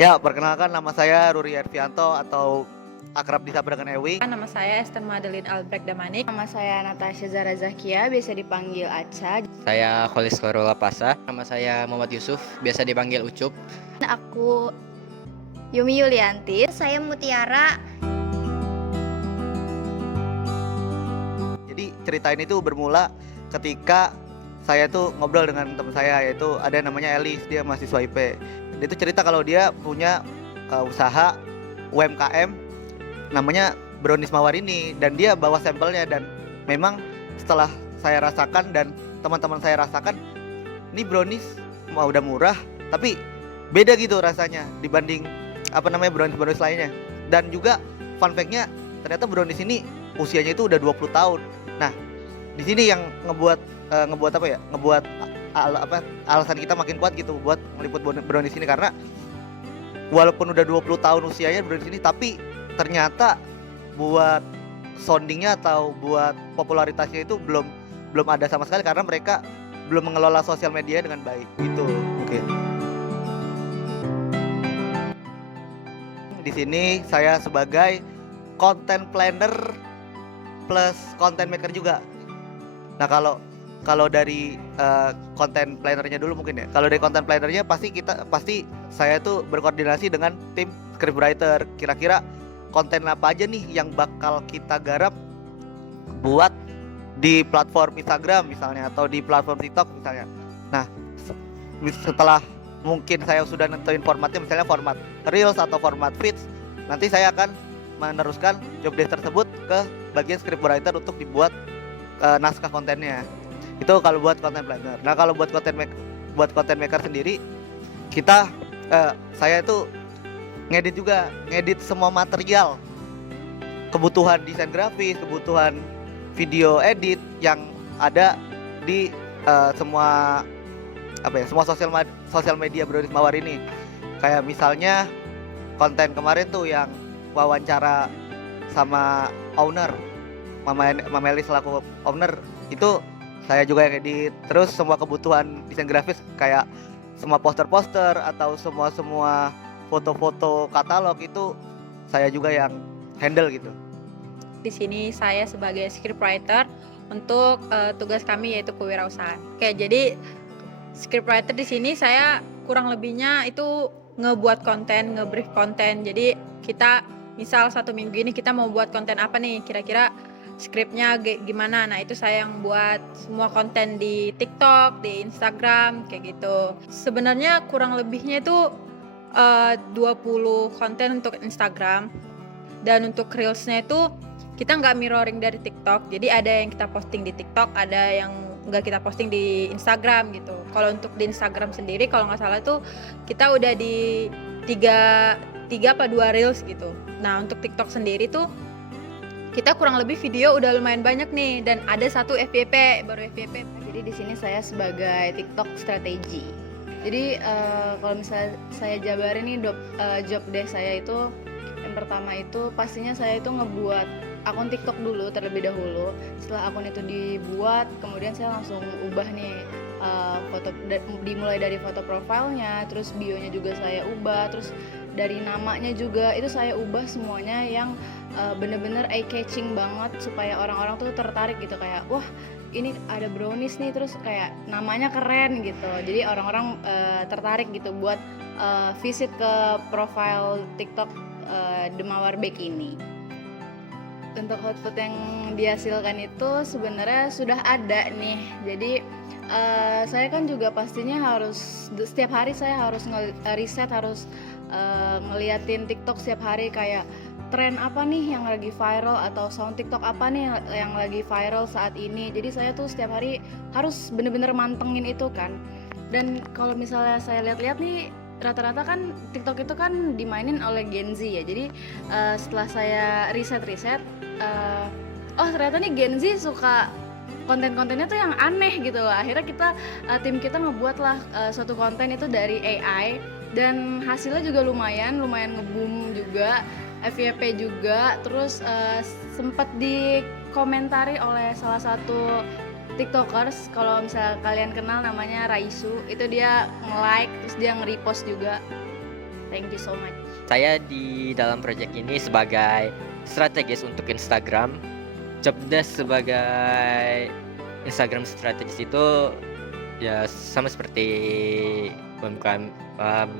Ya, perkenalkan nama saya Ruri Ervianto atau akrab disapa dengan Ewi. Nama saya Esther Madeline Albrecht Damanik. Nama saya Natasha Zara Zakia, biasa dipanggil Aca. Saya Kholis Khairul Pasa. Nama saya Muhammad Yusuf, biasa dipanggil Ucup. Aku Yumi Yulianti. Saya Mutiara. Jadi cerita ini tuh bermula ketika saya tuh ngobrol dengan teman saya, yaitu ada yang namanya Elis, dia mahasiswa IP. Dia tuh cerita kalau dia punya usaha UMKM namanya Brownies Mawar ini, dan dia bawa sampelnya, dan memang setelah saya rasakan dan teman-teman saya rasakan, ini brownies udah murah tapi beda gitu rasanya dibanding brownies lainnya. Dan juga fun fact-nya, ternyata brownies ini usianya itu udah 20 tahun. Nah, di sini yang ngebuat alasan kita makin kuat gitu buat meliput brownies ini, karena walaupun udah 20 tahun usianya brownies ini, tapi ternyata buat soundingnya atau buat popularitasnya itu belum ada sama sekali, karena mereka belum mengelola sosial media dengan baik gitu. Mungkin di sini saya sebagai content planner plus content maker juga. Nah, kalau dari content plannernya dulu mungkin ya. Kalau dari content plannernya pasti saya tuh berkoordinasi dengan tim scriptwriter. Kira-kira konten apa aja nih yang bakal kita garap buat di platform Instagram misalnya, atau di platform TikTok misalnya. Nah, setelah mungkin saya sudah nentuin formatnya, misalnya format Reels atau format Feeds, nanti saya akan meneruskan job desk tersebut ke bagian scriptwriter untuk dibuat naskah kontennya. Itu kalau buat content planner. Nah, kalau buat content maker sendiri, saya itu ngedit semua material, kebutuhan desain grafis, kebutuhan video edit yang ada di semua sosial media Brownies Mawar ini. Kayak misalnya konten kemarin tuh yang wawancara sama owner, Mama Elis selaku owner, itu saya juga yang edit. Terus semua kebutuhan desain grafis kayak semua poster-poster atau semua foto-foto katalog itu saya juga yang handle gitu. Di sini saya sebagai scriptwriter untuk tugas kami yaitu kewirausahaan. Oke, jadi scriptwriter di sini saya kurang lebihnya itu ngebuat konten, ngebrief konten. Jadi kita misal 1 minggu ini kita mau buat konten apa nih, kira-kira skripnya gimana. Nah, itu saya yang buat semua konten di TikTok, di Instagram, kayak gitu. Sebenarnya kurang lebihnya itu 20 konten untuk Instagram, dan untuk Reels-nya itu kita nggak mirroring dari TikTok. Jadi ada yang kita posting di TikTok, ada yang nggak kita posting di Instagram gitu. Kalau untuk di Instagram sendiri, kalau nggak salah tuh kita udah di 3 apa 2 Reels gitu. Nah, untuk TikTok sendiri tuh kita kurang lebih video udah lumayan banyak nih, dan ada 1 FYP, baru FYP. Jadi di sini saya sebagai TikTok strategi. Jadi kalau misalnya saya jabarin nih job desk saya itu, yang pertama itu pastinya saya itu ngebuat akun TikTok dulu terlebih dahulu. Setelah akun itu dibuat, kemudian saya langsung ubah nih dimulai dari foto profilnya, terus bionya juga saya ubah, terus dari namanya juga itu saya ubah semuanya yang bener-bener eye catching banget, supaya orang-orang tuh tertarik gitu, kayak wah ini ada brownies nih, terus kayak namanya keren gitu. Jadi orang-orang tertarik gitu buat visit ke profile TikTok The Mawar Bake ini. Untuk output yang dihasilkan itu sebenarnya sudah ada nih. Jadi saya kan juga pastinya harus setiap hari saya harus riset, harus ngeliatin TikTok setiap hari, kayak tren apa nih yang lagi viral, atau sound TikTok apa nih yang lagi viral saat ini. Jadi saya tuh setiap hari harus bener-bener mantengin itu kan. Dan kalau misalnya saya lihat-lihat nih, rata-rata kan TikTok itu kan dimainin oleh Gen Z ya. Jadi setelah saya riset, oh ternyata nih Gen Z suka konten-kontennya tuh yang aneh gitu loh. Akhirnya tim kita ngebuat lah suatu konten itu dari AI, dan hasilnya juga lumayan nge-boom juga, FYP juga. Terus sempat dikomentari oleh salah satu TikTokers, kalau misalnya kalian kenal, namanya Raisu. Itu dia nge-like, terus dia nge-repost juga. Thank you so much. Saya di dalam proyek ini sebagai strategis untuk Instagram. Jobdesk sebagai Instagram strategis itu ya sama seperti UMKM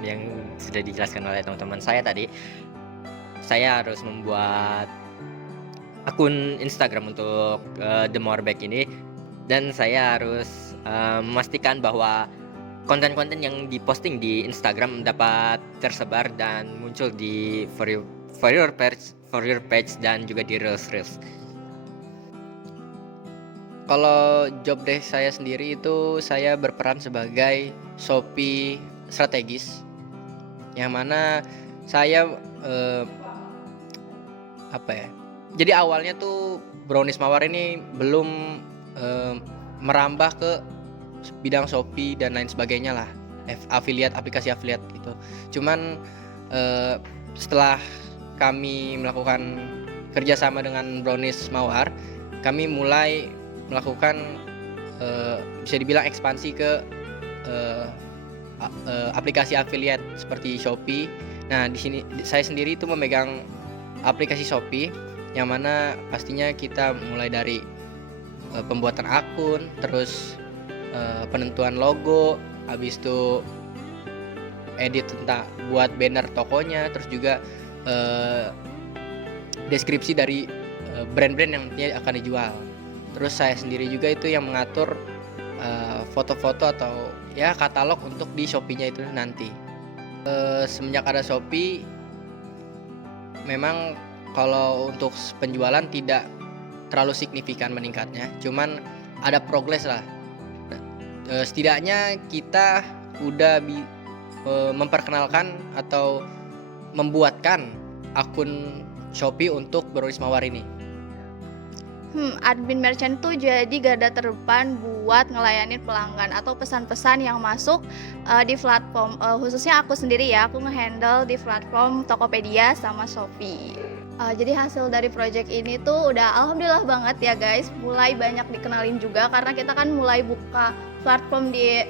yang sudah dijelaskan oleh teman-teman saya tadi. Saya harus membuat akun Instagram untuk The More Back ini, dan saya harus memastikan bahwa konten-konten yang diposting di Instagram dapat tersebar dan muncul di for your page dan juga di Reels. Kalau job desk saya sendiri itu saya berperan sebagai Shopee strategis, yang mana saya jadi awalnya tuh Brownies Mawar ini belum merambah ke bidang Shopee dan lain sebagainya lah, aplikasi afiliat gitu. Cuman setelah kami melakukan kerjasama dengan Brownies Mawar, kami mulai melakukan bisa dibilang ekspansi ke aplikasi afiliat seperti Shopee. Nah, di sini saya sendiri itu memegang aplikasi Shopee, yang mana pastinya kita mulai dari pembuatan akun, terus penentuan logo, habis itu edit tentang buat banner tokonya, terus juga deskripsi dari brand-brand yang nantinya akan dijual. Terus saya sendiri juga itu yang mengatur foto-foto atau ya katalog untuk di Shopee-nya itu nanti. Semenjak ada Shopee, memang kalau untuk penjualan tidak terlalu signifikan meningkatnya, cuman ada progres lah. Setidaknya kita udah memperkenalkan atau membuatkan akun Shopee untuk Brownies Mawar ini. Admin merchant tuh jadi garda terdepan buat ngelayanin pelanggan atau pesan-pesan yang masuk di platform. Khususnya aku sendiri ya, aku ngehandle di platform Tokopedia sama Shopee. Jadi hasil dari project ini tuh udah alhamdulillah banget ya guys, mulai banyak dikenalin juga karena kita kan mulai buka platform di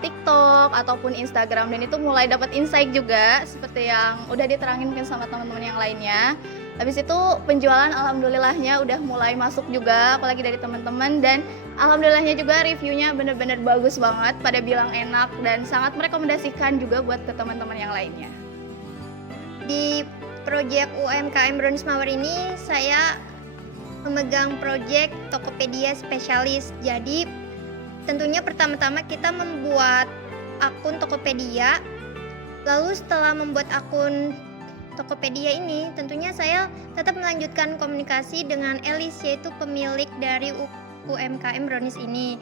TikTok ataupun Instagram, dan itu mulai dapat insight juga seperti yang udah diterangin mungkin sama teman-teman yang lainnya. Habis itu penjualan alhamdulillahnya udah mulai masuk juga, apalagi dari teman-teman, dan alhamdulillahnya juga reviewnya bener-bener bagus banget, pada bilang enak dan sangat merekomendasikan juga buat ke teman-teman yang lainnya. Di proyek UMKM Brownies Mawar ini saya memegang proyek Tokopedia spesialis. Jadi tentunya pertama-tama kita membuat akun Tokopedia. Lalu setelah membuat akun Tokopedia ini, tentunya saya tetap melanjutkan komunikasi dengan Elis, yaitu pemilik dari UMKM Brownies ini,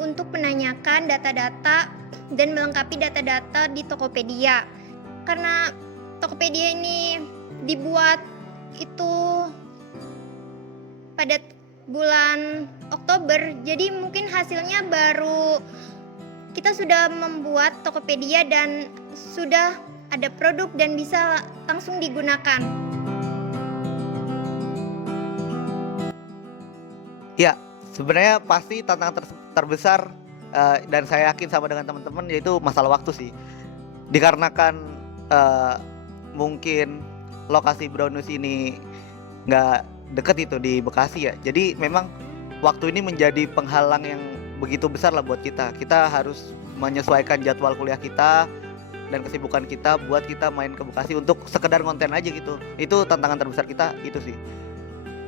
untuk menanyakan data-data dan melengkapi data-data di Tokopedia. Karena Tokopedia ini dibuat itu pada bulan Oktober, jadi mungkin hasilnya baru kita sudah membuat Tokopedia dan sudah ada produk dan bisa langsung digunakan. Ya, sebenarnya pasti tantangan terbesar dan saya yakin sama dengan teman-teman, yaitu masalah waktu sih. Dikarenakan mungkin lokasi Brownies ini nggak deket itu di Bekasi ya, jadi memang waktu ini menjadi penghalang yang begitu besar lah buat kita. Kita harus menyesuaikan jadwal kuliah kita dan kesibukan kita buat kita main ke Bekasi untuk sekedar konten aja gitu. Itu tantangan terbesar kita itu sih.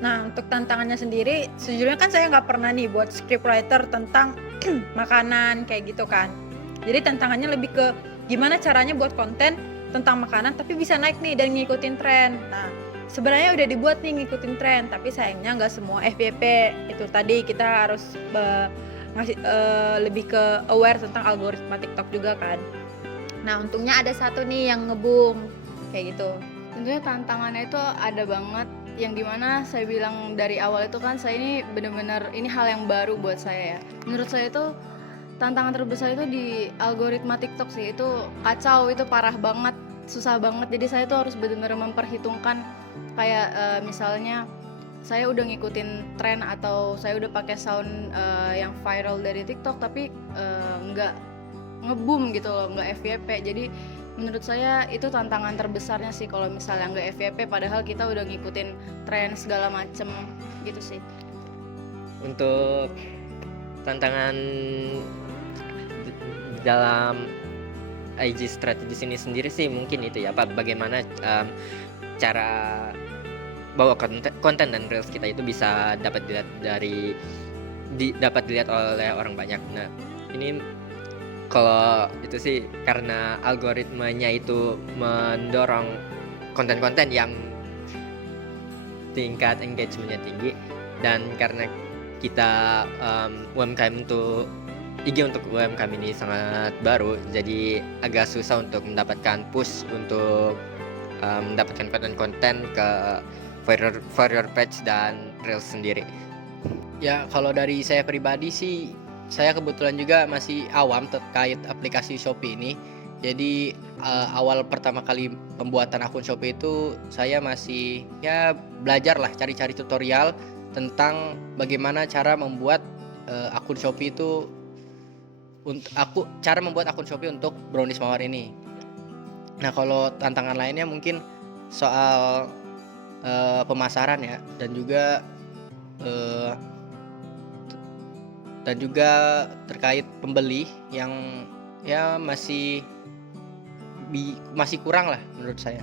Nah, untuk tantangannya sendiri, sejujurnya kan saya nggak pernah nih buat scriptwriter tentang makanan kayak gitu kan. Jadi tantangannya lebih ke gimana caranya buat konten tentang makanan tapi bisa naik nih dan ngikutin tren. Nah, sebenarnya udah dibuat nih ngikutin tren, tapi sayangnya nggak semua FYP. Itu tadi kita harus ngasih lebih ke aware tentang algoritma TikTok juga kan. Nah, untungnya ada satu nih yang nge-boom kayak gitu. Tentunya tantangannya itu ada banget, yang dimana saya bilang dari awal itu kan saya ini benar-benar ini hal yang baru buat saya ya. Menurut saya itu tantangan terbesar itu di algoritma TikTok sih, itu kacau, itu parah banget, susah banget. Jadi saya tuh harus benar-benar memperhitungkan kayak misalnya saya udah ngikutin tren atau saya udah pakai sound yang viral dari TikTok tapi nggak nge-boom gitu loh, nggak FYP. Jadi menurut saya itu tantangan terbesarnya sih kalau misalnya nggak FYP, padahal kita udah ngikutin tren segala macem gitu sih. Untuk tantangan dalam IG strategis ini sendiri sih mungkin itu ya, bagaimana cara bahwa konten dan reels kita itu bisa dapat dilihat oleh orang banyak. Nah, ini kalau itu sih karena algoritmanya itu mendorong konten-konten yang tingkat engagementnya tinggi, dan karena kita UMKM untuk IG untuk UMKM ini sangat baru, jadi agak susah untuk mendapatkan push untuk mendapatkan konten-konten ke for your page dan reels sendiri. Ya, kalau dari saya pribadi sih, saya kebetulan juga masih awam terkait aplikasi Shopee ini. Jadi awal pertama kali pembuatan akun Shopee itu saya masih ya belajar lah, cari-cari tutorial tentang bagaimana cara membuat akun Shopee itu cara membuat akun Shopee untuk Brownies Mawar ini. Nah, kalau tantangan lainnya mungkin soal pemasaran ya, dan juga terkait pembeli yang ya masih kurang lah menurut saya.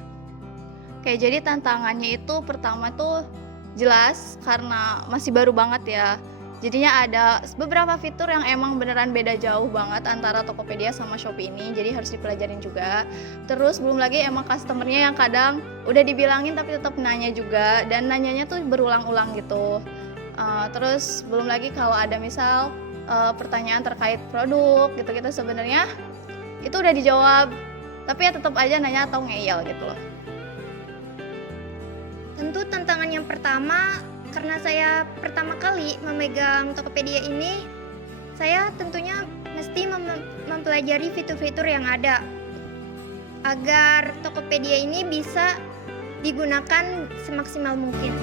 Oke, jadi tantangannya itu pertama tuh jelas karena masih baru banget ya. Jadinya ada beberapa fitur yang emang beneran beda jauh banget antara Tokopedia sama Shopee ini, jadi harus dipelajarin juga. Terus belum lagi emang customernya yang kadang udah dibilangin tapi tetap nanya juga, dan nanyanya tuh berulang-ulang gitu. Terus belum lagi kalau ada misal pertanyaan terkait produk gitu-gitu, sebenarnya itu udah dijawab, tapi ya tetap aja nanya atau ngeyel gitu loh. Tentu tantangan yang pertama, karena saya pertama kali memegang Tokopedia ini, saya tentunya mesti mempelajari fitur-fitur yang ada agar Tokopedia ini bisa digunakan semaksimal mungkin.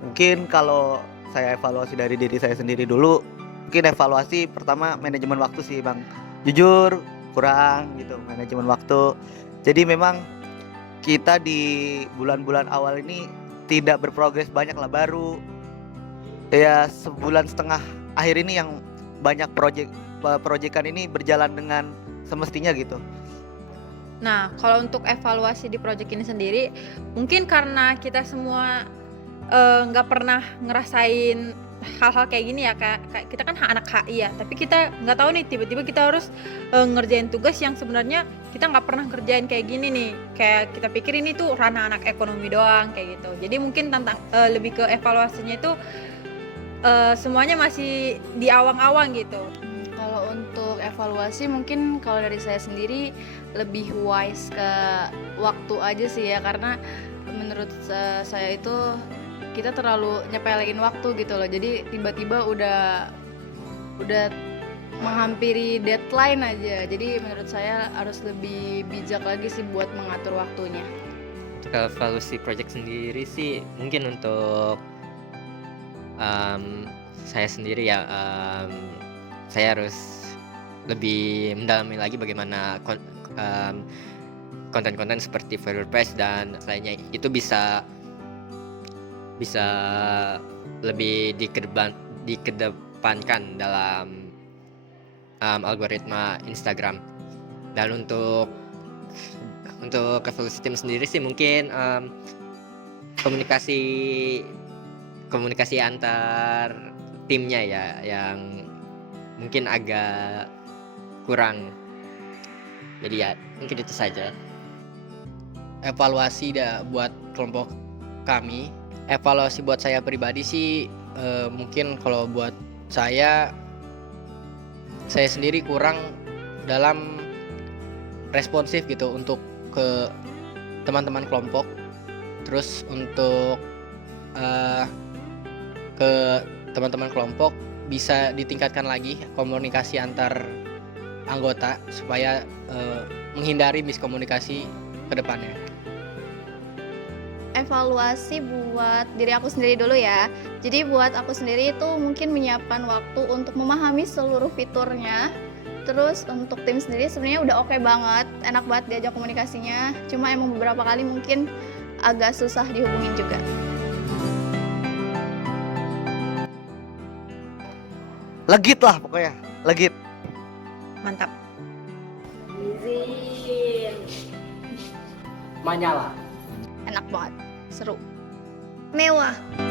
Mungkin kalau saya evaluasi dari diri saya sendiri dulu, mungkin evaluasi pertama manajemen waktu sih Bang. Jujur kurang gitu manajemen waktu. Jadi memang kita di bulan-bulan awal ini tidak berprogres banyak lah, baru ya sebulan setengah akhir ini yang banyak proyekan ini berjalan dengan semestinya gitu. Nah, kalau untuk evaluasi di project ini sendiri, mungkin karena kita semua nggak pernah ngerasain hal-hal kayak gini ya, kayak kita kan anak HI ya, tapi kita nggak tahu nih tiba-tiba kita harus ngerjain tugas yang sebenarnya kita nggak pernah kerjain kayak gini nih, kayak kita pikir ini tuh ranah anak ekonomi doang kayak gitu. Jadi mungkin lebih ke evaluasinya itu semuanya masih di awang-awang gitu. Kalau untuk evaluasi mungkin kalau dari saya sendiri lebih wise ke waktu aja sih ya, karena menurut saya itu kita terlalu nyepelein waktu gitu loh. Jadi tiba-tiba udah menghampiri deadline aja. Jadi menurut saya harus lebih bijak lagi sih buat mengatur waktunya. Untuk evaluasi project sendiri sih mungkin untuk saya sendiri ya, saya harus lebih mendalami lagi bagaimana konten-konten seperti For Your Page dan lainnya itu bisa lebih dikedepankan dalam algoritma Instagram. Dan untuk evaluasi tim sendiri sih mungkin komunikasi antar timnya ya yang mungkin agak kurang. Jadi ya mungkin itu saja. Evaluasi buat kelompok kami, evaluasi buat saya pribadi sih mungkin kalau buat saya sendiri kurang dalam responsif gitu untuk ke teman-teman kelompok. Terus untuk ke teman-teman kelompok bisa ditingkatkan lagi komunikasi antar anggota supaya menghindari miskomunikasi ke depannya. evaluasi buat diri aku sendiri dulu ya. Jadi buat aku sendiri itu mungkin menyiapkan waktu untuk memahami seluruh fiturnya. Terus untuk tim sendiri sebenarnya udah oke banget, enak banget diajak komunikasinya. Cuma emang beberapa kali mungkin agak susah dihubungin juga. Legit lah pokoknya, legit. Mantap. Manyala. Enak banget, seru. Mewah.